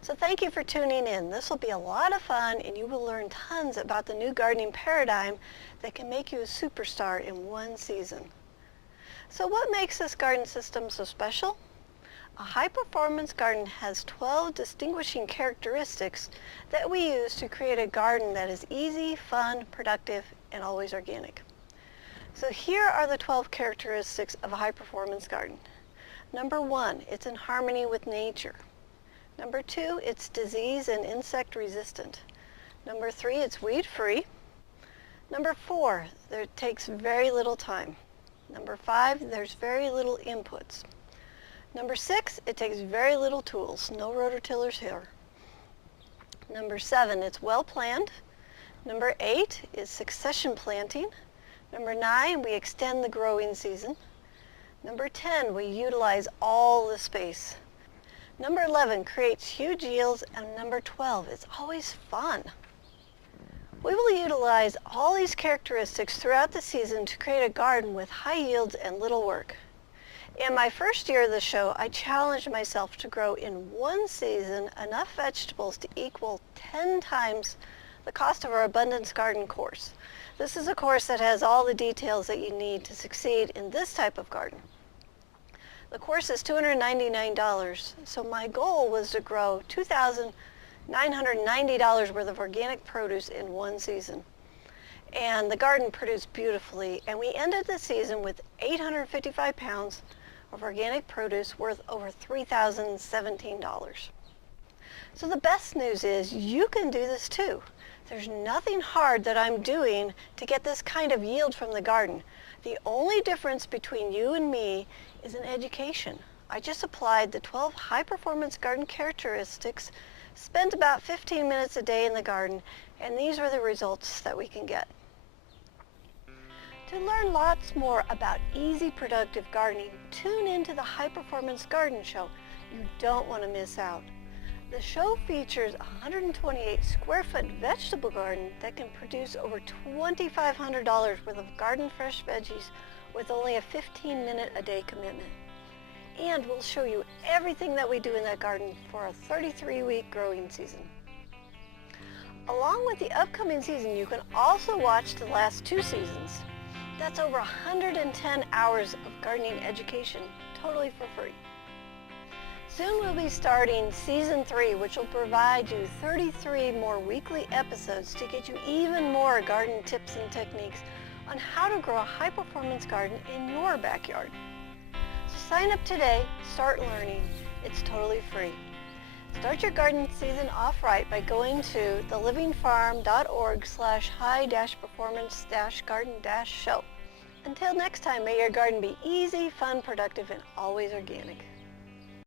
So thank you for tuning in. This will be a lot of fun and you will learn tons about the new gardening paradigm that can make you a superstar in one season. So what makes this garden system so special? A high-performance garden has 12 distinguishing characteristics that we use to create a garden that is easy, fun, productive, and always organic. So here are the 12 characteristics of a high-performance garden. Number 1, it's in harmony with nature. Number 2, it's disease and insect resistant. Number 3, it's weed free. Number 4, it takes very little time. Number 5, there's very little inputs. Number 6, it takes very little tools, no rototillers here. Number 7, it's well planned. Number 8 is succession planting. Number 9, we extend the growing season. Number 10, we utilize all the space. Number 11 creates huge yields, and number 12 is always fun. We will utilize all these characteristics throughout the season to create a garden with high yields and little work. In my first year of the show, I challenged myself to grow in one season enough vegetables to equal 10 times the cost of our Abundance Garden course. This is a course that has all the details that you need to succeed in this type of garden. The course is $299, so my goal was to grow $2,990 worth of organic produce in one season. And the garden produced beautifully, and we ended the season with 855 pounds of organic produce worth over $3,017. So the best news is you can do this too. There's nothing hard that I'm doing to get this kind of yield from the garden. The only difference between you and me is in education. I just applied the 12 high-performance garden characteristics, spent about 15 minutes a day in the garden, and these are the results that we can get. To learn lots more about easy, productive gardening, tune into the High Performance Garden Show. You don't want to miss out. The show features a 128 square foot vegetable garden that can produce over $2,500 worth of garden fresh veggies with only a 15-minute a day commitment. And we'll show you everything that we do in that garden for a 33-week growing season. Along with the upcoming season, you can also watch the last 2 seasons. That's over 110 hours of gardening education, totally for free. Soon we'll be starting season 3, which will provide you 33 more weekly episodes to get you even more garden tips and techniques on how to grow a high-performance garden in your backyard. So sign up today, start learning. It's totally free. Start your garden season off right by going to thelivingfarm.org/high-performance-garden-show. Until next time, may your garden be easy, fun, productive, and always organic.